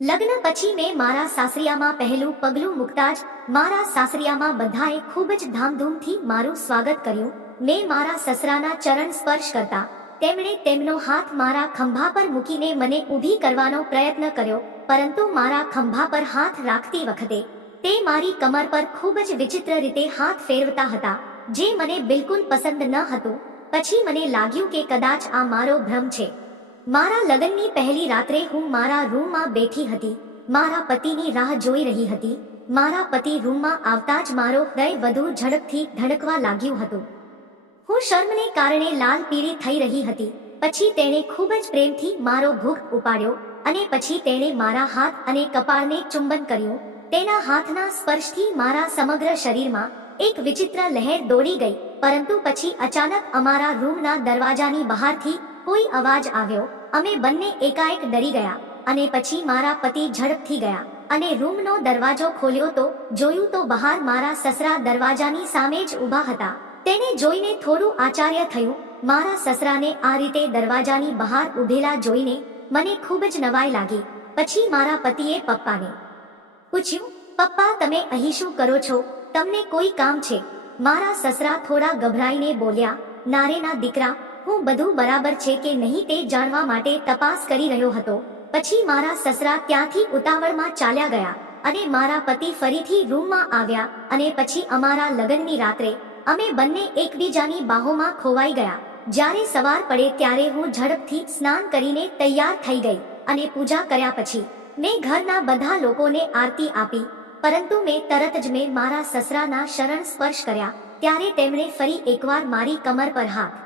લગ્ન પછી મેં મારા સાસરિયામાં પહેલું પગલું મૂકતા જ મારા સાસરિયામાં બધાએ ખૂબ જ ધામધૂમથી મારું સ્વાગત કર્યું. મેં મારા સસરાના ચરણ સ્પર્શ કરતા તેમણે તેમનો હાથ મારા ખંભા પર મૂકીને મને ઊભી કરવાનો પ્રયત્ન કર્યો, પરંતુ મારા ખંભા પર હાથ રાખતી વખતે તે મારી કમર પર ખૂબ જ વિચિત્ર રીતે હાથ ફેરવતા હતા, જે મને બિલકુલ પસંદ ન હતું. પછી મને લાગ્યું કે કદાચ આ મારો ભ્રમ છે. મારા લગ્નની પહેલી રાત્રે હું મારા રૂમમાં બેઠી હતી, મારા પતિની રાહ જોઈ રહી હતી. મારા પતિ રૂમમાં આવતા જ મારો હૃદય વધુ ઝડપથી ધડકવા લાગ્યું હતું. હું શર્મને કારણે લાલ પીળી થઈ રહી હતી. પછી તેણે ખૂબ જ પ્રેમથી મારો ઘૂંઘ ઉપાડ્યો અને પછી તેણે મારા હાથ અને કપાળને ચુંબન કર્યું. તેના હાથના સ્પર્શથી મારા સમગ્ર શરીરમાં એક વિચિત્ર લહેર દોડી ગઈ. પરંતુ પછી અચાનક અમારા રૂમના દરવાજાની બહારથી કોઈ અવાજ આવ્યો. અમે બંને એકાએક ડરી ગયા અને પછી મારા પતિ ઝડપથી ગયા અને રૂમનો દરવાજો ખોલ્યો તો જોયું તો બહાર મારા સસરા દરવાજાની સામે જ ઊભા હતા. તેને જોઈને થોડું આશ્ચર્ય થયું. મારા સસરાને આ રીતે દરવાજાની બહાર ઊભેલા જોઈને મને ખૂબ જ નવાઈ લાગી. પછી મારા પતિએ પપ્પાને પૂછ્યું, પપ્પા, તમે અહીં શું કરો છો? તમને કોઈ કામ છે? મારા સસરા થોડા ગભરાઈને બોલ્યા, નારેના દીકરા, હું બધું બરાબર છે કે નહીં તે જાણવા માટે તપાસ કરી રહ્યો હતો. પછી મારા સસરા ત્યાંથી ઉતાવળમાં ચાલ્યા ગયા અને મારા પતિ ફરીથી રૂમમાં આવ્યા અને પછી અમારા લગ્નની રાત્રે અમે બંને એકબીજાની બાહોમાં ખોવાઈ ગયા. જ્યારે સવાર પડે ત્યારે હું ઝડપથી સ્નાન કરીને તૈયાર થઈ ગઈ અને પૂજા કર્યા પછી મેં ઘરના બધા લોકોને આરતી આપી. પરંતુ મેં તરત જ મારા સસરાના શરણ સ્પર્શ કર્યા ત્યારે તેમણે ફરી એકવાર મારી કમર પર હાથ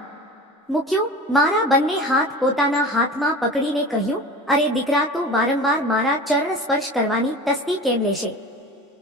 મૂક્યો. મારા બંને હાથ પોતાના હાથમાં પકડીને કહ્યું, અરે દીકરા, તું વારંવાર મારા ચરણ સ્પર્શ કરવાની તસ્દી કેમ લેશે?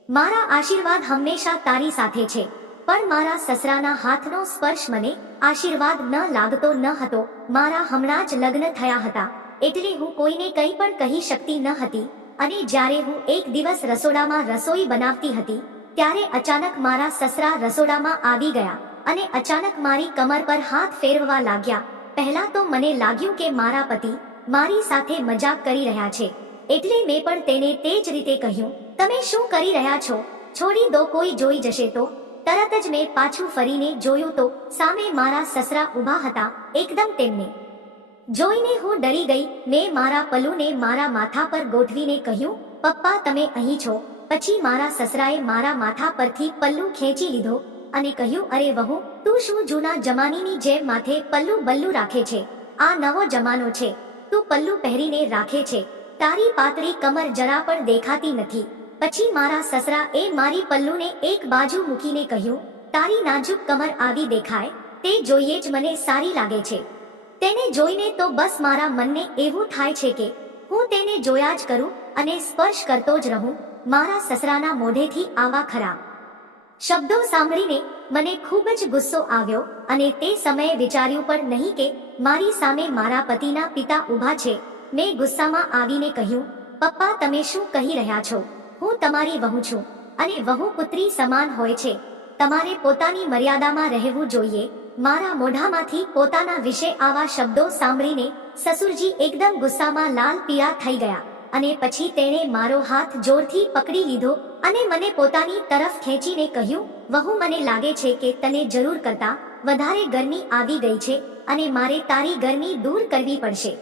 મારા આશીર્વાદ હંમેશા તારી સાથે છે. પણ મારા સસરાના હાથનો સ્પર્શ મને આશીર્વાદ ન લાગતો ન હતો. મારા હમણાં જ લગ્ન થયા હતા એટલે હું કોઈને કંઈ પણ કહી શકતી ન હતી. અને જ્યારે હું એક દિવસ રસોડામાં રસોઈ બનાવતી હતી ત્યારે અચાનક મારા સસરા રસોડામાં આવી ગયા અને અચાનક મારી કમર પર હાથ ફેરવવા લાગ્યા. પહેલા તો મને લાગ્યું કે મારા પતિ મારી સાથે મજાક કરી રહ્યા છે, એટલે મેં પણ તેને તે જ રીતે કહ્યું, તમે શું કરી રહ્યા છો? છોડી દો, કોઈ જોઈ જશે તો. તરત જ મેં પાછું ફરીને જોયું તો સામે મારા સસરા ઊભા હતા. એકદમ તેમને જોઈને હું ડરી ગઈ. મેં મારા પલ્લુને મારા માથા પર ગોઠવીને કહ્યું, પપ્પા, તમે અહીં છો? પછી મારા સસરાએ મારા માથા પરથી પલ્લુ ખેંચી લીધો અને કહ્યું, અરે વહુ, તું શું જૂના જમાનાની જેમ માથે પલ્લુ બલ્લુ રાખે છે? આ નવો જમાનો છે, તું પલ્લુ પહેરીને રાખે છે. તારી પાતળી કમર જરા પણ દેખાતી નથી. પછી મારા સસરાએ મારી પલ્લુને એક બાજુ મૂકીને કહ્યું, તારી નાજુક કમર આવી દેખાય તે જોઈએ જ મને સારી લાગે છે. તેને જોઈને તો બસ મારા મનને એવું થાય છે કે હું તેને જોયા જ કરું અને સ્પર્શ કરતો જ રહું. મારા સસરાના મોઢેથી આવા ખરાબ શબ્દો સાંભળીને મને ખૂબ જ ગુસ્સો આવ્યો અને તે સમયે વિચાર્યું પણ નહીં કે મારી સામે મારા પતિના પિતા ઊભા છે. મેં ગુસ્સામાં આવીને કહ્યું, પપ્પા, તમે શું કહી રહ્યા છો? હું તમારી વહુ છું અને વહુ પુત્રી સમાન હોય છે. તમારે પોતાની મર્યાદામાં રહેવું જોઈએ. મારા મોઢામાંથી પોતાના વિશે આવા શબ્દો સાંભળીને સસુરજી એકદમ ગુસ્સામાં લાલ પીળા થઈ ગયા અને પછી તેણે મારો હાથ જોરથી પકડી લીધો અને મને પોતાની તરફ ખેંચીને કહ્યું, વહુ, મને લાગે છે કે તને જરૂર કરતા વધારે ગરમી આવી ગઈ છે અને મારે તારી ગરમી દૂર કરવી પડશે.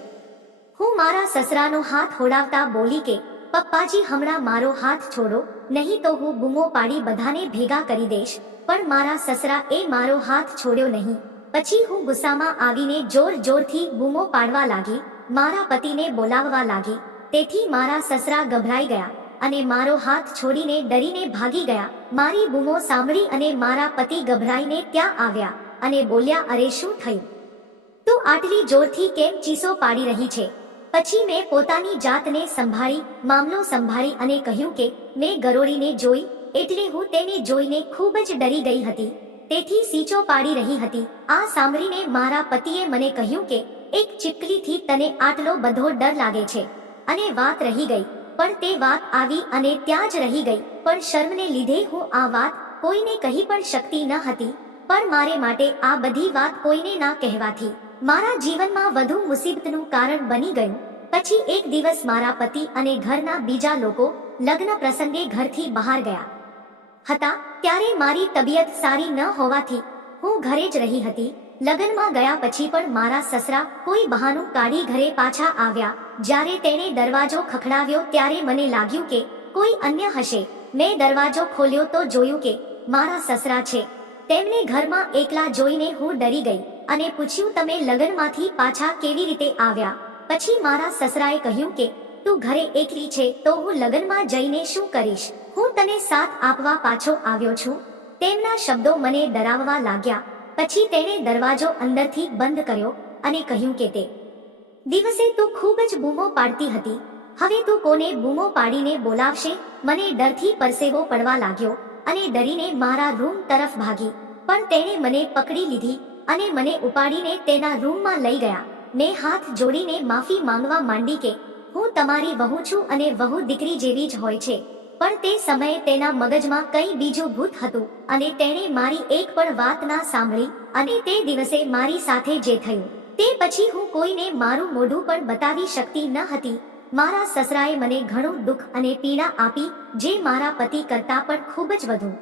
હું મારા સસરાનો હાથ હોડાવતા બોલી કે પપ્પાજી, હમણાં મારો હાથ છોડો, નહીં તો હું બૂમો પાડી બધાને ભેગા કરી દઈશ. પણ મારા સસરાએ મારો હાથ છોડ્યો નહીં. પછી હું ગુસ્સામાં આવીને જોર જોરથી બૂમો પાડવા લાગી, મારા પતિને બોલાવવા લાગી. તેથી મારા સસરા ગભરાઈ ગયા અને મારો હાથ છોડીને ડરીને ભાગી ગયા. મારી બૂમો સાંભળી અને મારા પતિ ગભરાઈને ત્યાં આવ્યા અને બોલ્યા, અરે શું થયું? તું આટલી જોરથી કેમ ચીસો પાડી રહી છે? પછી મેં પોતાની જાતને સંભાળી, મામલો સંભાળી અને કહ્યું કે મેં ગરોળીને જોઈ એટલે હું તેને જોઈને ખૂબ જ ડરી ગઈ હતી, તેથી સીચો પાડી રહી હતી. આ સાંભળીને મારા પતિએ મને કહ્યું કે એક ચીપકલીથી તને આટલો બધો ડર લાગે છે અને વાત રહી ગઈ. પણ તે વાત આવી અને ત્યાં જ રહી ગઈ. પણ શર્મને લીધે હું આ વાત કોઈને કહી પણ શકતી ન હતી. પણ મારે માટે આ બધી વાત કોઈને ના કહેવાથી મારા જીવનમાં વધુ મુસીબતનું કારણ બની ગયું. પછી એક દિવસ મારા પતિ અને ઘરના બીજા લોકો લગ્ન પ્રસંગે ઘરથી બહાર ગયા હતા ત્યારે મારી તબિયત સારી ન હોવાથી હું ઘરે જ રહી હતી. લગ્નમાં ગયા પછી પણ મારા સસરા કોઈ બહાનું કાઢી ઘરે પાછા આવ્યા. જ્યારે તેણે દરવાજો ખખડાવ્યો ત્યારે મને લાગ્યું કે કોઈ અન્ય હશે. મેં દરવાજો ખોલ્યો તો જોયું કે મારા સસરા છે. તેમને ઘરમાં એકલા જોઈને હું ડરી ગઈ અને પૂછ્યું, તમે લગ્નમાંથી પાછા કેવી રીતે આવ્યા? પછી મારા સસરાએ કહ્યું કે તું ઘરે એકલી છે તો હું લગ્નમાં જઈને શું કરીશ? હું તને સાથ આપવા પાછો આવ્યો છું. તેમના શબ્દો મને ડરાવવા લાગ્યા. પછી તેણે દરવાજો અંદરથી બંધ કર્યો અને કહ્યું કે તે દિવસે તું ખૂબ જ બૂમો પાડતી હતી. હવે તું કોને બૂમો પાડીને બોલાવશે? મને ડરથી પરસેવો પડવા લાગ્યો અને ડરીને મારા રૂમ તરફ ભાગી. પણ તેણે મને પકડી લીધી અને મને ઉપાડીને તેના રૂમમાં લઈ ગયા. મેં હાથ જોડીને માફી માંગવા માંડી કે હું તમારી વહુ છું અને વહુ દીકરી જેવી જ હોય છે. પણ તે સમયે તેના મગજમાં કંઈ બીજું ભૂત હતું અને તેણે મારી એક પણ વાત ના સાંભળી. અને તે દિવસે મારી સાથે જે થયું તે પછી હું કોઈને મારું મોઢું પણ બતાવી શકતી ન હતી. મારા સસરાએ મને ઘણું દુઃખ અને પીડા આપી, જે મારા પતિ કરતાં પણ ખૂબ જ વધુ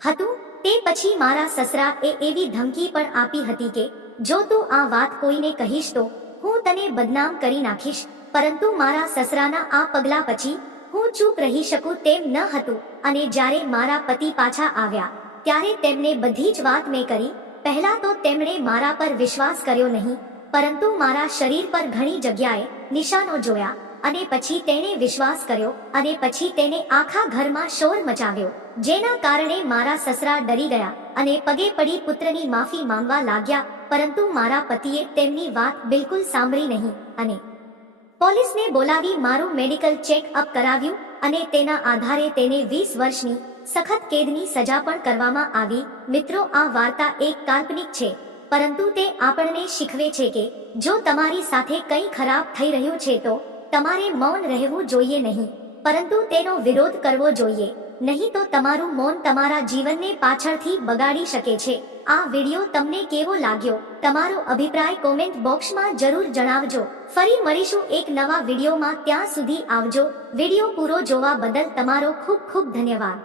હતું. તે પછી મારા સસરાએ એવી ધમકી પણ આપી હતી કે જો તું આ વાત કોઈને કહીશ તો હું તને બદનામ કરી નાખીશ. પરંતુ મારા સસરાના આ પગલા પછી હું ચૂપ રહી શકું તેમ ન હતું. અને જ્યારે મારા પતિ પાછા આવ્યા ત્યારે તેમને બધી જ વાત મેં કરી. પહેલા તો તેમણે મારા પર વિશ્વાસ કર્યો નહીં, પરંતુ મારા શરીર પર ઘણી જગ્યાએ નિશાનો જોયા અને પછી તેણે વિશ્વાસ કર્યો અને પછી તેને આખા ઘરમાં શોર મચાવ્યો, જેના કારણે મારા સસરા ડરી ગયા અને પગે પડી પુત્રની માફી માંગવા લાગ્યા. પરંતુ મારા પતિએ તેમની વાત બિલકુલ સાંભળી નહીં અને પોલીસને બોલાવી મારું મેડિકલ ચેકઅપ કરાવ્યું અને તેના આધારે તેને 20 વર્ષની સખત કેદની સજા પણ કરવામાં આવી. મિત્રો, આ વાર્તા એક કાલ્પનિક છે, પરંતુ તે આપણને શીખવે છે કે જો તમારી સાથે કંઈ ખરાબ થઈ રહ્યું છે તો તમારે મૌન રહેવું જોઈએ નહીં, પરંતુ તેનો વિરોધ કરવો જોઈએ. નહીં તો તમારું મૌન તમારા જીવનને પાછળથી બગાડી શકે છે. આ વિડિયો તમને કેવો લાગ્યો? તમારો અભિપ્રાય કોમેન્ટ બોક્સમાં જરૂર જણાવજો. ફરી મળીશું એક નવા વિડિયોમાં. ત્યાં સુધી આવજો. વિડિયો પૂરો જોવા બદલ તમારો ખૂબ ખૂબ ધન્યવાદ.